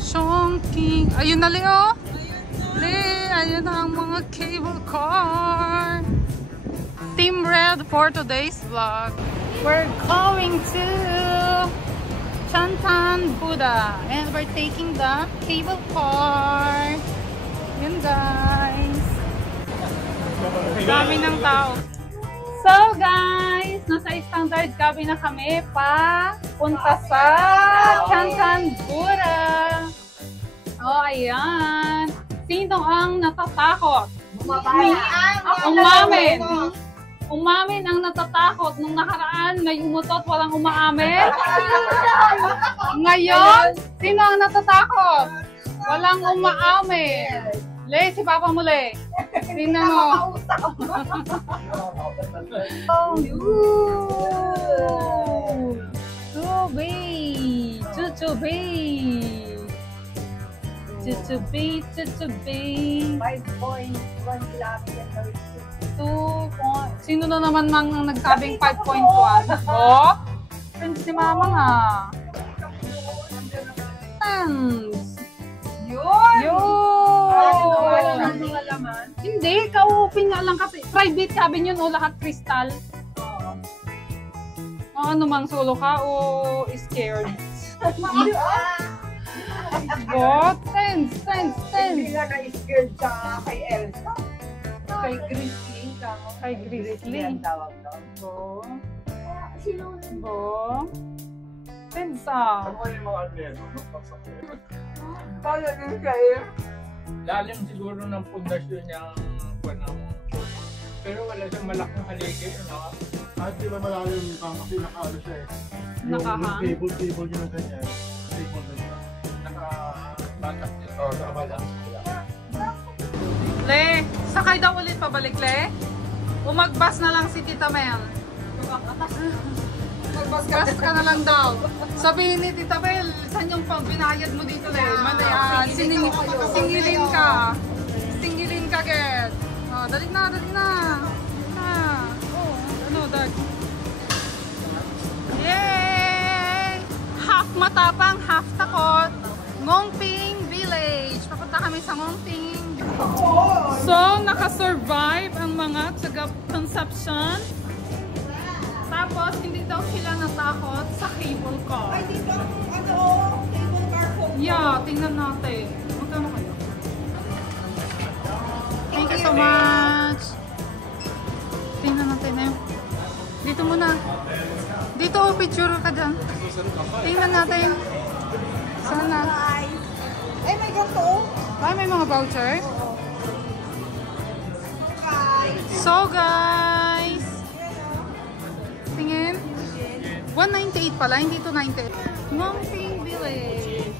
Chongqing. Ayun na, Leo. Ayun na ang mga cable car. Team Red for today's vlog. We're going to Chantan Buddha and we're taking the cable car. Yun guys. Dami ng tao. So guys, nasa standard cabin na kami pa punta sa Chantan Buddha. Oh, ayan. Sino ang natatakot? Umamin ang natatakot. Nung nakaraan, may umutot, walang umaamin. Ngayon, sino ang natatakot? Walang umaamin. Le, si Papa mo, Le. Tingnan mo. Chuchubi. Chuchubi. Chuchubi. Chuchubi. 5.1 kilometers. 2. Sino na naman mang nagsabing 5.1? Oh? Si Mama nga. Thanks. Yun! Yun! Alaman? Hindi, ka-open nga lang kasi. Private cabin yun o lahat crystal. Oo. Ano mang solo ka o scared? What? Tense. Hindi nga na-scared sa kay Elsa. Kay Grizzly. Kay Grizzly. Ang tawag doon. Bo. Tense ah. Ano yung mga alero? Magpasakit. Kaya din kayo. Lalim siguro ng pundasyon niyang panahon. Pero wala siyang malaking haligi. Kahit di ba malalim kasi naka-ano siya eh. Nakahang? Yung table yun ang ganyan. Table na siya. Naka-batak niya. Oo, naka-batak sila. Le, sakay daw ulit pabalik, Le. Umagbas na lang si Tita Mel. Magbas ka na lang daw. Sabihin ni Tita Mel, saan yung binayad mo dito, Le? Singilin ka. Singilin ka, get. Oh, dali na. Oh, ano, dag. Yay! Half matapang, half takot. Ngongping Village. Papunta kami sa Ngongping. So, nakasurvive ang mga taga-conception. Tapos, hindi daw sila natakot sa cable car. Ay, dito cable car po. Yeah, tingnan natin. Magkano kayo? Thank you so much. Tingnan natin eh. Dito muna. Dito, picture ka dyan. Tingnan natin. Sana. Ay, may ganito. Ay, may mga voucher. So, guys. Tingin. 198 pala, hindi to 98. Ngongping Village.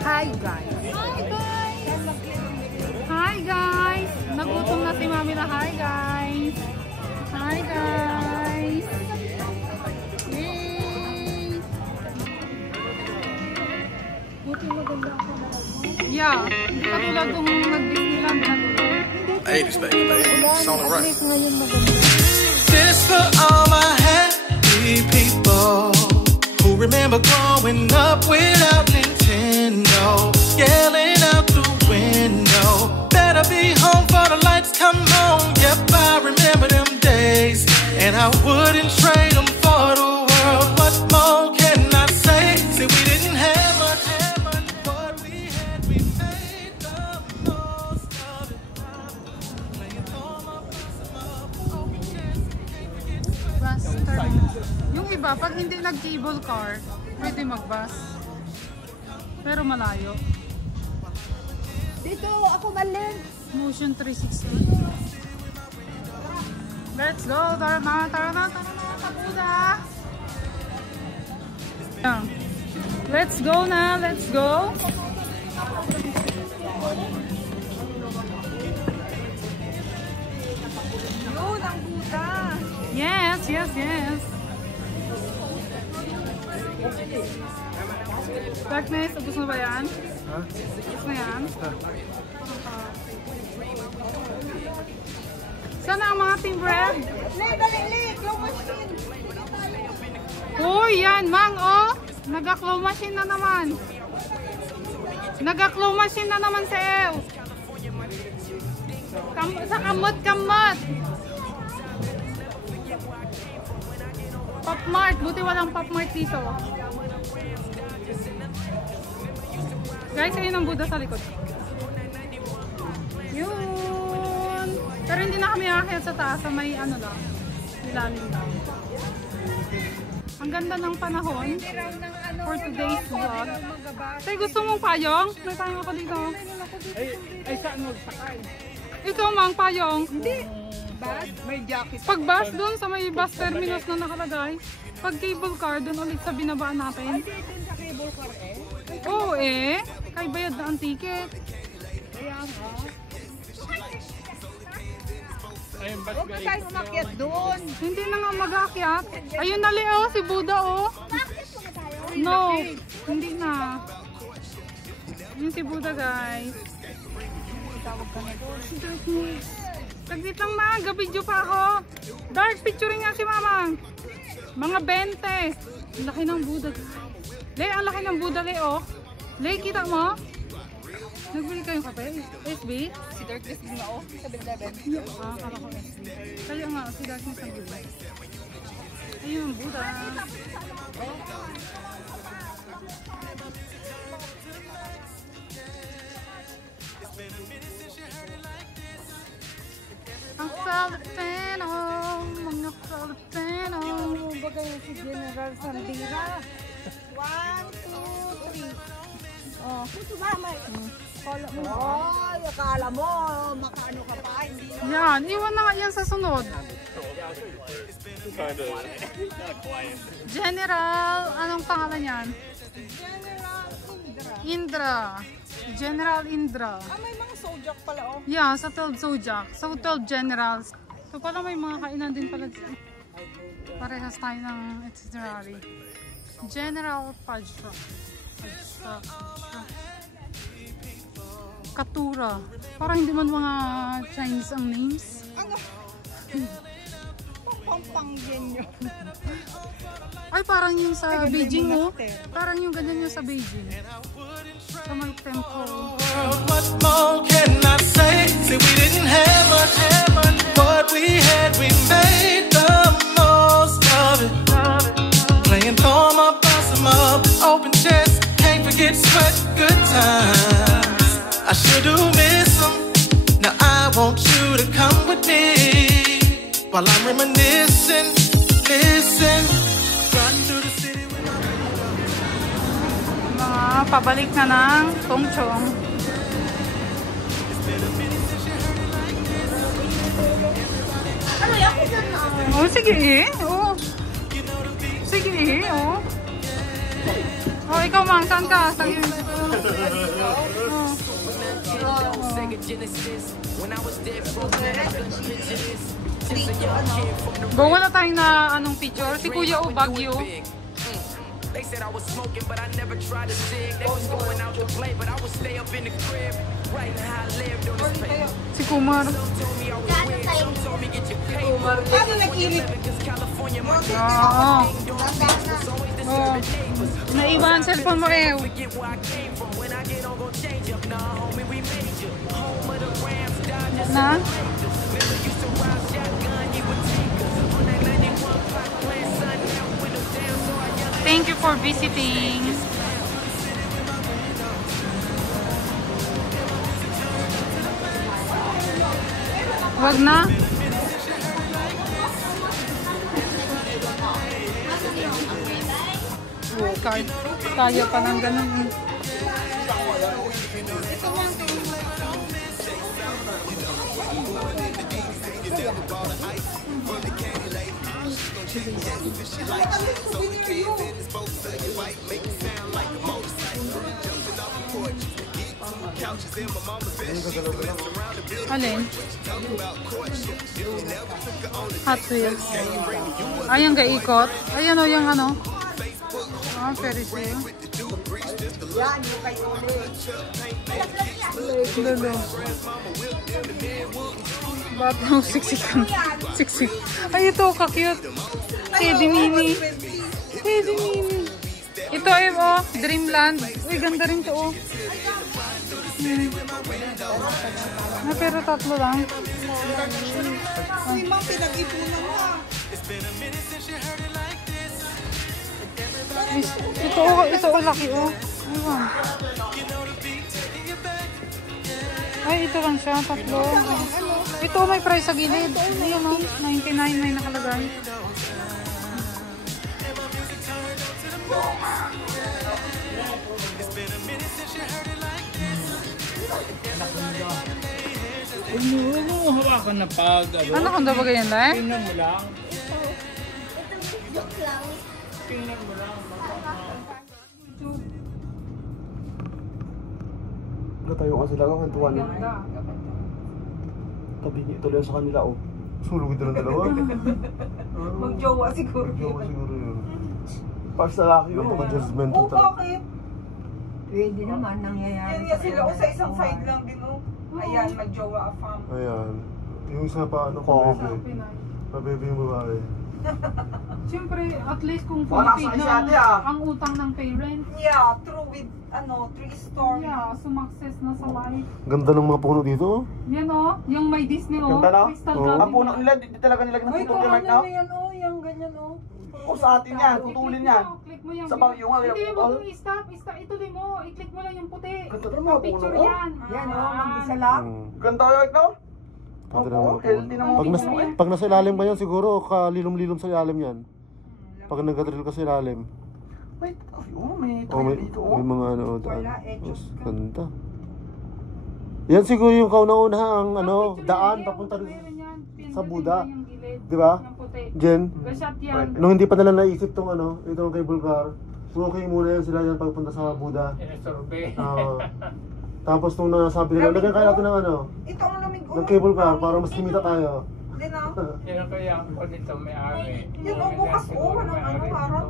Hi, guys. Hi, guys. Nagutom na si Mami na. Hi, guys. Hi, guys. Yay! Buti maganda ako na lang. Yeah. Katulad kung nag-Disneyland na. 80s baby, it's on the run. This for all my happy people who remember growing up without Nintendo, yelling out the window, better be home for the lights come on. Yep, I remember them days, and I wouldn't trade them for the world. What more can I say? See, we didn't have much, what we had, we made the most of it. Yung iba, pag hindi nag-cable car, pwede mag-bus. Pero malayo. Dito ako galing. Motion 360. Let's go! Tara na! Kapuda! Yeah. Let's go na! Let's go! Yun, ang buta. Yes! Darkness, ubus mo ba yan? Ubus mo yan? Sana ang mga Team Red? Dali, slow machine. Uy, yan, Mang, oh. Naga-claw machine na naman. Naga-claw machine na naman si Ew. Sa kamot-kamot. Pop Mart. Buti walang Pop Mart dito. Guys, ayun ang Buddha sa likod. Yun. Pero hindi na kami aakyat sa taas. May ano lang. Ilalim lang. Ang ganda ng panahon for today's vlog. Tay, gusto mong payong? May payong ako dito. Ay saan magsakay? Ikaw, Mang, payong. Hindi. Bas? May jacket. Pag bus doon sa may bus terminus na nakalagay. Pag cable car, doon ulit sa binabaan natin. Ay, dito sa cable car eh. Oo eh. Kay bayad na ang ticket. Kaya nga. Ayun, ba't Huwag na tayo umakyat doon. Hindi na nga mag-aakyat. Ayun na Leo, si Buddha oh. No, hindi na. Yun si Buddha guys. Saglit lang ma, gabidyo pa ako. Dark picturing nga si Mamang. Mga 20. Ang laki ng Buddha. Le, ang laki ng Buddha Leo. Le, kita mo? Nagbili kayong kape? SB? Si Dirk is na ako sa Bel-Leven. Ah, kala ko SB. Kaya nga, si Dark na sa Buddha. Ayun, Buddha. Ang Filipino, mga Filipino. Bagay si General Sandira. 1, 2, 3. Oh, sumama. Kala mo. Ay, akala mo, makaano ka pa. Hindi na. Yan, iwan na nga yan sa sunod. General, anong pangalan yan? General Indra. Indra. General Indra. Ah, may mga Sojak pala oh. Yeah, sa 12 Zodiac. So 12 Generals. So pala may mga kainan din pala dito. Parehas tayo ng itinerary. General Pajra. Katura. Parang hindi man mga Chinese ang names. Ano? Pang-pang-pang-gen yun. Ay, parang yung sa Beijing, oh. Parang yung ganyan yung sa Beijing. Sa may temple. What more can I say? See, we didn't have much. What we had, we made the most of it. Playing throw 'em up, bounce 'em up, open chest. Can't forget sweat, good times. I sure do miss 'em. Now I want you to come with me while I'm reminiscing. Listen, riding through the city with Mga pabalik na ng Tongchong. Oh, sige eh. Oh. Sige eh. Oh. Oh, ikaw Mang, saan ka? Sa iyo. Bawa na tayo na anong picture. Si Kuya O Baguio. They said I was smoking, but I never tried to cig. They was going out to play, but I would stay up in the crib, writing how I lived on this paper. Si Kumar. Some told me I was weird, some told me get your paper. Paano nakilig? Cause California, my dick Oo. was always the Oh. neighbors. Naiwan ang cellphone mo eh. Forget where I came from. When I get on, gon' change up. Nah, homie, we major. Home of the Rams, Dodgers, Na? and the Raiders. Miller used to ride shotgun, you would take us. On that 91 clock, playing sun out, windows down, so I yelled. Thank you for visiting. Wag na. Oh, kaya pa ng ganun. Alin? Hot Wheels. Ay, yung gaikot. Ayan o, yung ano. Ah, Ferris wheel. Lolo. Ba't no, siksik. Siksik. Ay, ito, ka-cute. Teddy Mini. Teddy Mini. Dreamland. Uy, ganda rin to, oh. Na, pero tatlo lang. Uy, ma'am, pinag-ipunan na. Ito, laki, oh. Ayun. Ay, ito lang siya, tatlo. Ito, may price sa gilid. Ayan, oh. 99 may nakalagay. Ano, hawakan na pag, Ano kung daw ba ganyan, eh? tingnan mo lang. Tingnan mo lang. Tayo kasi lang ang hantuan. Tabingi tuloy sa kanila, oh. Sulugin na ng dalawa. Mag-jowa siguro. Jowa siguro yun. Para sa lalaki yun, mga judgment. Oh, bakit? Pwede naman nangyayari. Yan nga sila. O sa isang side lang din, oh. Ayan, mag-jowa a fam. Ayan. Yung isa pa, ano, pabebe. Pabebe yung babae. Siyempre, at least kung Wala fully paid sa na ate, ah. ang utang ng parent, Yeah, true with, 3-story. yeah, sumakses na sa life. Ganda ng mga puno dito, oh. Yan, oh, yung may Disney, oh, Ganda, no? crystal Oo. cabin. Ang puno nila, di talaga nilagyan ng Uy, tutulin kung right ano now. na yan, oh. Yung ganyan, oh. O sa atin yan, tutulin yan. Click mo yung Sa bagyo nga, Hindi, yung wag all. mong i-stop, ituloy mo, i-click mo lang yung puti. Ganda ng mga Picture puno, oh. yan. Yan o, mag-isa lang. Ganda right now. Ganda ng mga healthy puno. Pag nasa ilalim ba yan, siguro kalilom-lilom sa ilalim yan. Pag nag-drill ka sa ilalim. Wait, may Oh, may, tayo dito, may mga ano, Wala, etos ka. ganda. Yan siguro yung kauna-unahang ano, Picture daan yan, papunta rin meron yan. sa Pindutin Buddha. mo yung gilid, Di ba? yung puti. Jen, Gashat yan. nung hindi pa nila naisip tong ano, itong cable car, okay muna yan sila yan pagpunta sa Buddha. Inasurvey. Tapos nung nasabi nila, lagyan kaya natin ng ano, Ito ang lamig, oh. ng cable car para mas kumita tayo. Din, ah. Yan ang kaya ako nito may-ari. Yan, oh, bukas, oh. Walang ano, harap.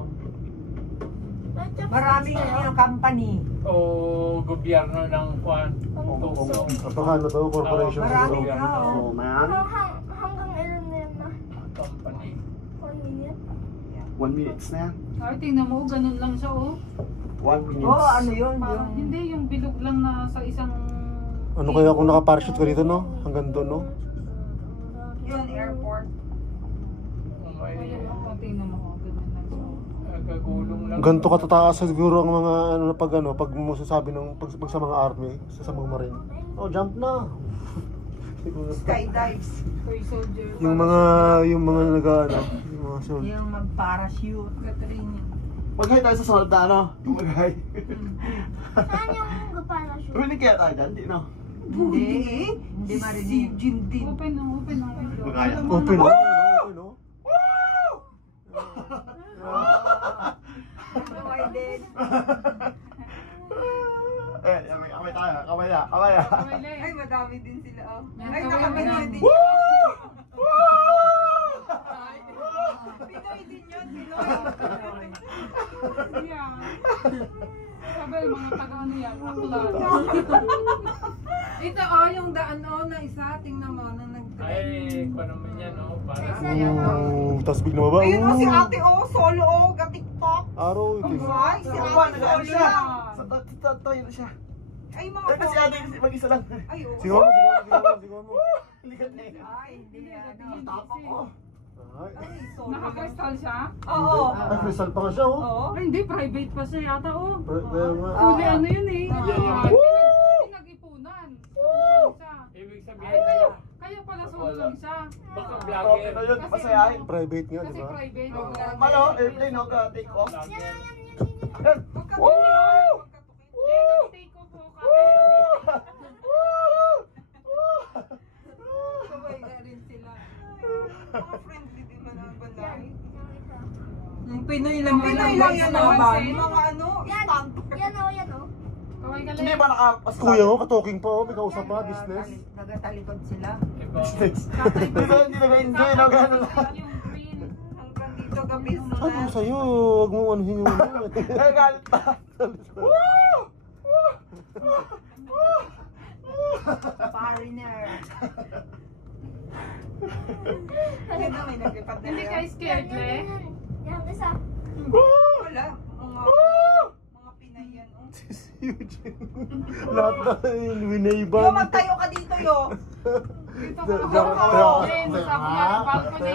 Maraming yung company. O gobyerno ng Juan. Kapag ano to, corporation Marami siguro. ka, oh. Oo, man. Hanggang ilan na yan na? Company. 1 minute? 1 minutes na yan. Ay, tingnan mo, ganun lang siya, oh. 1 minutes. Oo, ano yun? Parang, Yung hindi, yung bilog lang na sa isang... Ano kaya kung naka-parachute ka dito, no? Hanggang doon, no? Yun, airport. Ayun, oh, tingnan mo, oh, ganun lang siya. Gagulong lang. Ganto katataas siguro ang mga ano na pag mo sasabi ng pag sa mga army, sa mga marine. Oh, jump na. Skydives. Toy soldier. yung mga nag-ano, yung mga soldier. yung mag-parachute. Katrina. Maghay tayo sa solda, ano? Maghay. Saan yung parachute? Pwede kaya tayo dyan, di no? Hindi. Hindi marinig. Jindin. Open, oh, open, oh. Open, no? Open, no? Provided. Kamay tayo, kamay na. Ay, madami din sila, oh. Yan, Ay, kaway nakapinoy mo din. Pinoy din yun, Pinoy. Yeah. Sabi, mga taga-ano yan, aklan. Ito, oh, yung daan, oh, na isa. Tingnan mo, na Ay, ko naman yan, no? Para Tapos bigla ba? Ayun, oh, si ate, oh, solo, oh, ga-tiktok. Araw, ito. Ay, si ate, solo lang. Tayo na siya. Ay, mga Kasi ate, mag-isa lang. Ay, oh. Siguro mo. Ay, hindi yan. Tapos ko. Ay, Ay, solo. Naka-crystal siya? Oo. ay, crystal pa nga siya, oh. Oo. Ay, hindi, private pa siya yata, oh. Kaya nga. Huli ano yun eh. Pinag-ipunan. Solo lang siya. ibig Ay, sabihin, kaya pala solo lang siya. baka Okay vlogger. na yun, masayahin. Private nga, di Kasi ba? private. Malo, airplane, no? Take off. Vlogger. Woo! Take off po ka. Sabay nga rin sila. Mga friendly din man ang balay. Yung Pinoy lang Pinoy lang yan, oh. Mga ano, Yan, stunter. yan o, yan o. Kaway ka Hindi ba nakapasasabi? Kuya ko, katoking pa, oh. May kausap pa, business. Nagatalikod sila. Diba? Business. Hindi nag-enjoy, no? Gano'n lang. Yung green. Hanggang dito ka business. Ano sa'yo? Huwag mo anuhin yung ano. Galit pa. Foreigner. Yan na, may naglipad na Hindi ka yan. scared, Le? Yan, isa. Wala. Mga Eugene. Lahat na yung winayban. Yo, magtayo ka dito, yo. Dito Diyan ko ka ako. kaya. Sa balcony.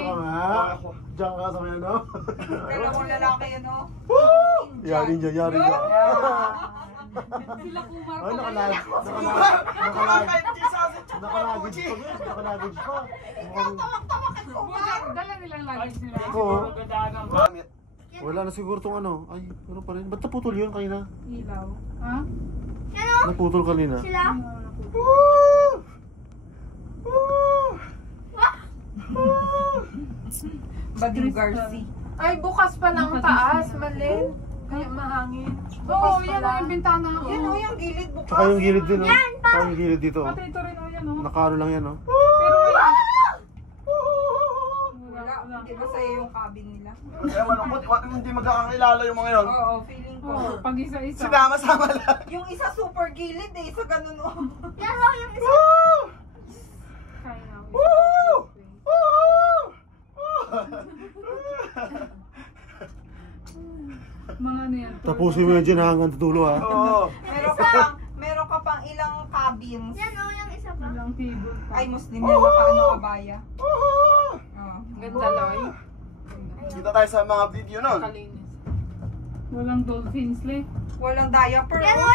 Diyan ka sa mga ano. Dalawang lalaki yun, no? Yari niya, yari niya. Sila Kumar Ay, ko. nakalagage pa. Tawag-tawakan ko, Mar. Dala nilang luggage nila. Oo. Magandaan ng Wala na siguro tong ano. Ay, ano pa rin. Ba't naputol yun kanina? Ilaw. Ha? Ano? Naputol kanina. Sila? Bading Garci. Ay, bukas pa ng taas, Malin. Kaya mahangin. Oo, yan ang yung bintana ko. Yan, oh, yung gilid bukas. Tsaka yung gilid din, oh. Tsaka yung gilid dito, oh. Pati ito rin, oh, yan, oh. Nakano lang yan, oh. Pero yan. Wala, hindi ba sa'yo yung cabin nila? Kaya malungkot, hindi magkakakilala yung mga yun. Oo, feeling ko. Oh, pag isa-isa. Sinama-sama lang. Yung isa super gilid eh, isa ganun oh. Yan o, yung isa. Kaya na. Mga ano yan. Tapusin mo yan dyan hanggang tutulo, ha. Oo. Meron ka pang ilang cabins. Yan o, yung isa pa. Ilang table. Ay, Muslim yan, paano kabaya? Oh. Ganda, Loy. Kita tayo sa mga video nun. Kalinis. Walang dolphins, le. Walang diaper. Yan o,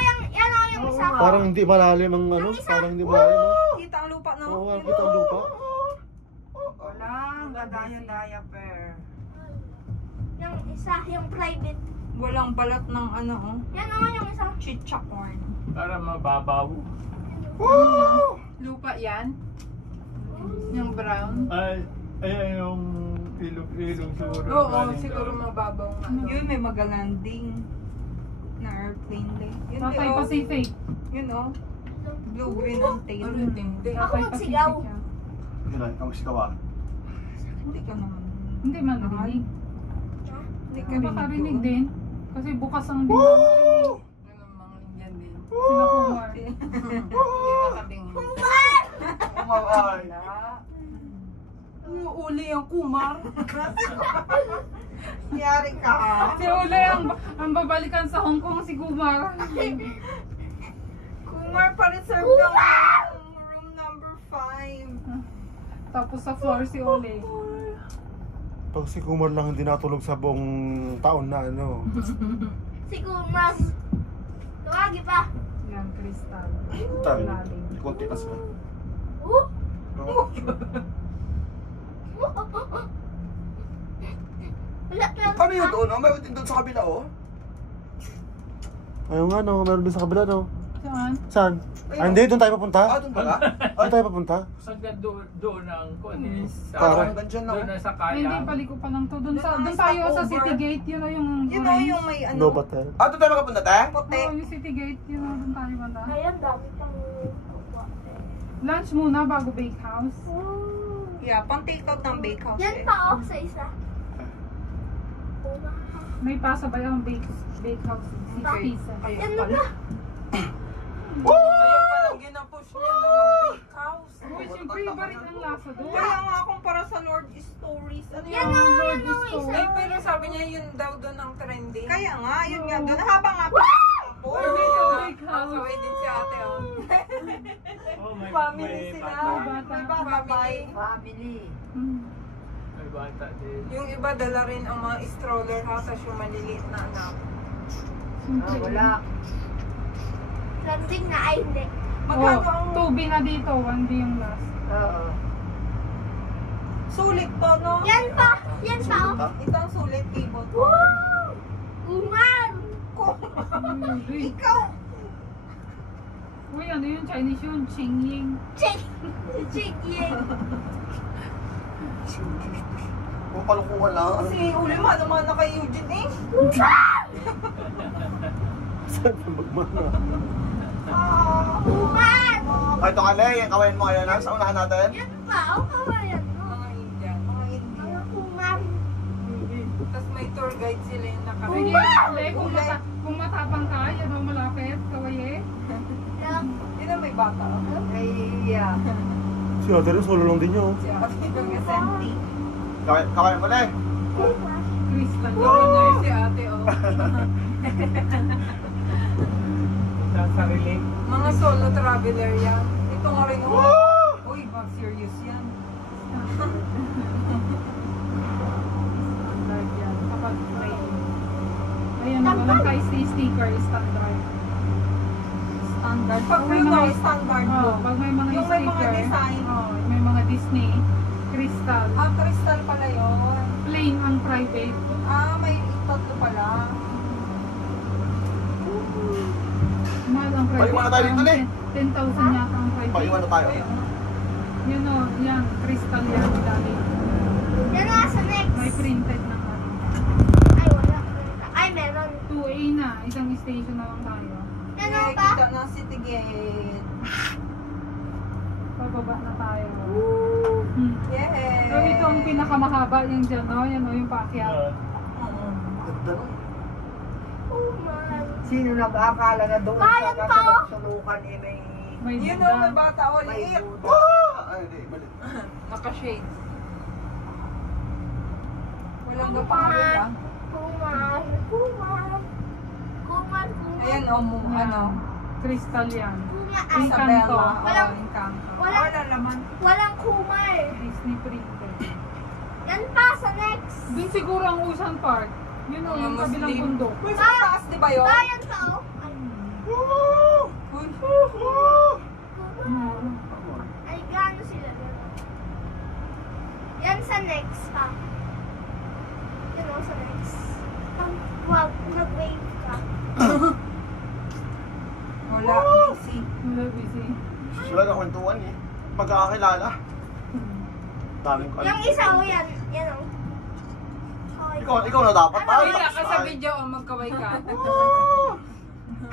yung isa. Parang hindi malalim ang ano. Parang hindi malalim, oh. Kita ang lupa no? Oo, kita ang lupa. Walang gadayan diaper. Yung isa, yung private. Walang balat ng ano oh. Yan o, yung isa. Chicha corn. para mababaw. Lupa yan? Yung brown? Ay yung ilog-ilog siguro. Oo, galing siguro doon. mababaw nga. Yun, may magalanding na airplane day. Yun, Tatay oh. Pacific. Yun oh. Blue-green ang tail. Ano yung tindi? Ako Tatay magsigaw. Pacific yan. Yun lang, ang sigaw ah. Hindi ka naman. Hindi man narinig. Hindi ka Baka rinig rinig din. Kasi bukas ang bintana. Ano mga Indian din. Sila Kumar. Hindi nakatingin. Kumaway. Yung uli yung kumar. Yari ka. Si Ule ang babalikan sa Hong Kong si Kumar. Kumar pa reserve ng room number 5. Tapos sa floor si Ule. Pag si Kumar lang hindi natulog sa buong taon na ano. Si Kumar. Tuwagi pa. Yan, kristal. Tayo. Lalim. Kunti na sila. Wala ka. Ano yun doon? Oh? Mayroon din doon sa kabila oh. Ayun nga no, meron din sa kabila no. Saan? Saan? Ah, hindi, doon tayo papunta? Ah, doon pala? Doon tayo papunta? Hanggang doon ang kunis. Parang nandyan na Doon oh. na sa Ay, hindi, kaya. paliko pa lang to. Doon Doon tayo sa stopover. City Gate. Yun o yung Yun oh, yung may ano. No hotel. Ah, doon tayo makapunta tayo? Puti. Oo, yung City Gate. Yun o, doon tayo banda. Ngayon, dami pang Lunch muna bago bakehouse. Yeah, pang take out ng bakehouse. Yan eh. pa o, sa isa. May pasabay ang bakehouse. 6 pieces. Yan na ba? Kaya palang ginapush niya ng big house. Uy, siyempre yung barit ang lasa doon. Kaya nga akong para sa Lord Stories. Ano Yan yun? o, Lord yan o, is isa. Eh, pero sabi niya yun daw doon ang trending. Kaya nga, yun nga doon. Habang nga po. Kasaway din si ate oh. Oh, may, Family may sila. bata. May babay. Hmm. May bata din. Yung iba dala rin ang mga stroller ha, tapos yung maliliit na anak. Siyempre. Landing na ay hindi. Magkano ang 2B na dito, 1B yung last. sulit to, no? Yan pa. Yan pa o. Ito ang sulit cable to. Woo! Kumar. Ikaw. Uy, ano yun? Chinese yun? Qingying. Chik. Chik yan. Kung palukuhan lang. Kasi uli man na kay Eugene eh. Saan pa magmana? Kumar. Ay, ito kali, kawain mo ngayon ha, sa unahan natin. Yan pa o, kawayan mo. Mga Indian. Mga Indian. Mga Kumar. Tapos may tour guide sila yung Sige, nakabigay. Ule, kung matapang ka, yan ang malapit. Kawaye. Yun ang may bata. Si Ate rin, solo lang din niya oh. Si ate yung SMT. Kawain mo na eh. Crystal. Foreigner si ate oh. traveler yan. Ito nga rin oh. Uy, mag-serious yan. Standard yan. Kapag may... Ayan, walang ka-sticker, standard. Standard. Pag may Bruno, mga standard oh, mo. pag may mga Yung sticker, may mga design. oh, may mga Disney, crystal. Ah, crystal pala yun. Plain ang private. Ah, may tatlo pala. Mahal ang private. Paiwan na tayo dito, eh. 10,000 yata ang private. Paiwan na tayo. Yun o, yan. Crystal yan. Dali. Yan nga sa next. May printed na ano. Ay, wala. Ay, meron. 2A na. Isang station na lang tayo. Yan Okay, o pa. kita ng city gate. Pababa na tayo. Yay! So ito ang pinakamahaba yung dyan, no? Yan o, yung paakyat. Ganda nun. Oh, man. Sino nag-akala na doon Bayan sa pa, oh. kasulok-sulukan eh may... May Yun Buddha. o, may bata o, liit. Ay, hindi, mali. Naka-shades. Walang gapang-gula. Kuman. Kuman. Kuman. Kuman. Ayan o, ano. Crystal yan. Kuman. Ay, Encanto. Walang Encanto. Walang- Wala naman. walang kuma eh. Disney printed. Yan pa sa next. Doon siguro ang Ocean Park. Yun o, yung kabilang Muslim. bundok. Uy, sa taas, di ba yun? Bayan pa o. Ay, Uy. kuman. Ay, gaano sila. Yan sa next pa. Yan o sa next. Wag, nag-wave ka. Wala, busy. Wala busy. Wala na kwentuhan eh. Pagkakakilala. Daming ko. Yung isa o yan. Yan o. Ikaw na dapat. Ano, Wala ka sa video o magkaway ka.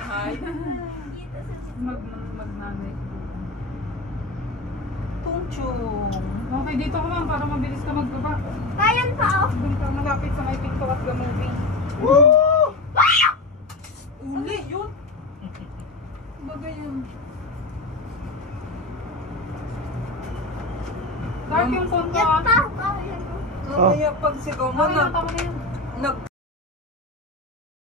Hi. Magnanay. Tungchong. Okay, dito ka man para mabilis ka magbaba. Bayan pa o. Doon ka malapit sa may Picto at the movie. Uli, yun. Bagay yun. Dark yung punto Yan ah. pa. Oh, yan o. Mamaya pag sigaw mo, Nakita ko na yun.